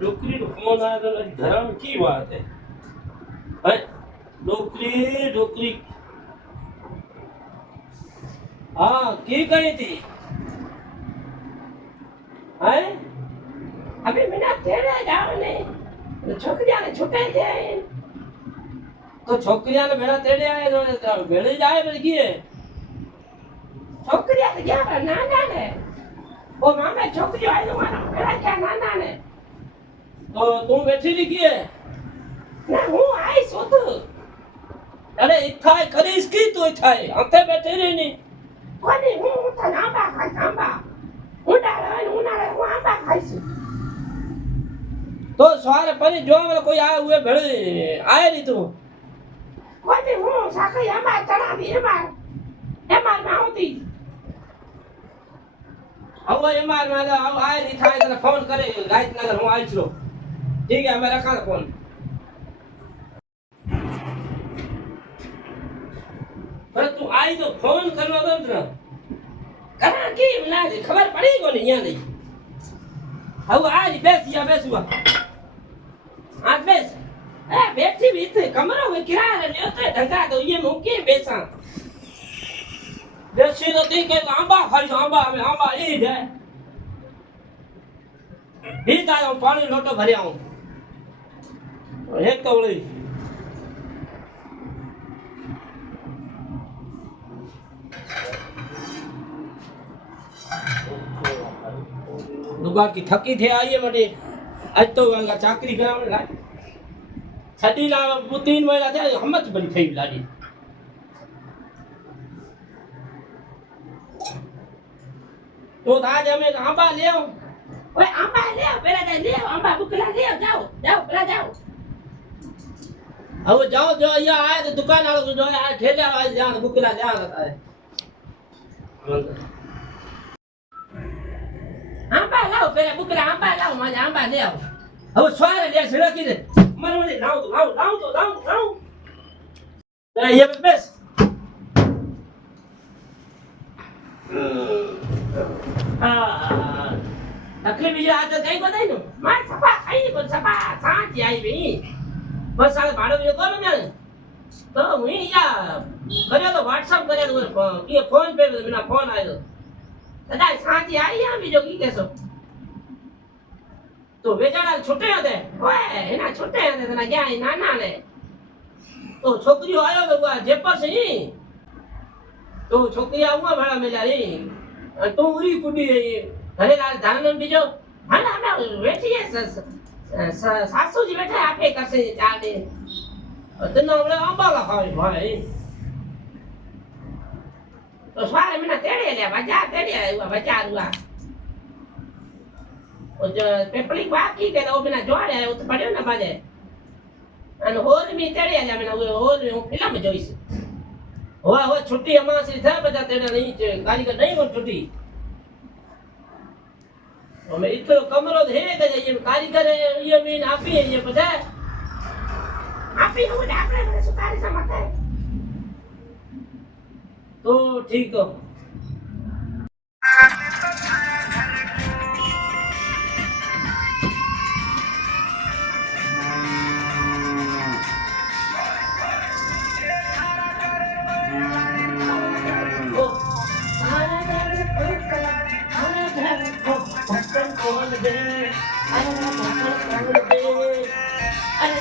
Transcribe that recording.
डोकरी को फोन आया तो घर में की बात है भाई डोकरी डोकरी हाँ की कही थी हैं अभी मैंने तेरे जाओ ने छोकरिया ने छुटे थे तो छोकरिया ने भेड़ा तेड़े आए तो भेड़े जाए पर की है छोकरिया तो क्या पर नाना ने वो मामे छोकरी आई तो मारा मेरा क्या नाना ने तो तू बैठी रही की है ना हूँ आई सोत अरे इथाई करीस की तू इथाई अंते बैठी रही नहीं कोनी हूँ तो नांबा खाई नांबा उन्हारे आंबा खाईस तो सवारे परी जो वाला कोई आए हुए भेड़े आए नहीं तू कोनी हूँ साखी एमार चढ़ा दी एमार में होती अब एमार में अब आए नहीं था इतना फोन करे गायत नगर हूँ आई चलो ठीक है मैं रखा फोन पर तू आई तो फोन करवा दो ना करा की ना खबर पड़ी को नहीं यहाँ नहीं अब आज बेस हुआ आज बेस ए बैठी भी थे कमरा में किराया लियो तो ढंगा तो ये मुके बेसा बेसी तो ती के आंबा खाई आंबा में आंबा ई जाए भीता हूँ पानी लोटो भरिया हूँ एक तो बोली दुकान की थकी थे आई है मटे आज तो वाला चाकरी कराने ला छठी ला 3 महीना थे हमत बड़ी थई लाडी तो आज हमें आंबा ले आओ ओए आंबा ले आओ पहले ले आओ आंबा बुकला ले आओ जाओ जाओ पहले जाओ अब जाओ जो यहाँ आए तो दुकान वालों को जो आए ठेले वाले जहाँ बुकला जहाँ रहता है आंबा लाओ पहले बुकला आंबा लाओ मां आंबा ले आओ अब स्वार ले छिड़ा की रे मन में लाओ ये बस तकलीफ ये आदत कहीं बताई नो मां सपा खाई को सपा सांच आई भी बस साले भाड़ो ये कौन ने तो हुई या करे तो व्हाट्सएप करे तो कि फोन पे बिना फोन आयो सदा सांच आई या भी जो की कैसो तो बेचारा छुट्टे होते ओए एना छोटे हैं ना क्या नाना ने तो छोकरी आयो तो जेपर से ही तो छोकरी आऊंगा भाड़ा मिला री तो उरी कुडी घरे लाल धान बीजो हां ना बैठी है सासू जी बैठे आपे करसे चाले तेना हमने आंबा का खाई भाई तो सारे महीना तेड़े ले बाजार तेड़े हुआ बाजार हुआ और जो पेपली बाकी के तो बिना जोड़े है वो तो पड़े ना बाजे अन होर में तेड़े ले मैंने वो होर फिल्म जोईस वो छुट्टी हमारी था बजा तेड़ा नहीं कारीगर नहीं वो छुट्टी हमें इतना कमरो है कि ये कारीगर ये मीन आपी है ये पता है आपी हो डाकरे में सुकारी समझ है तो ठीक तो अरे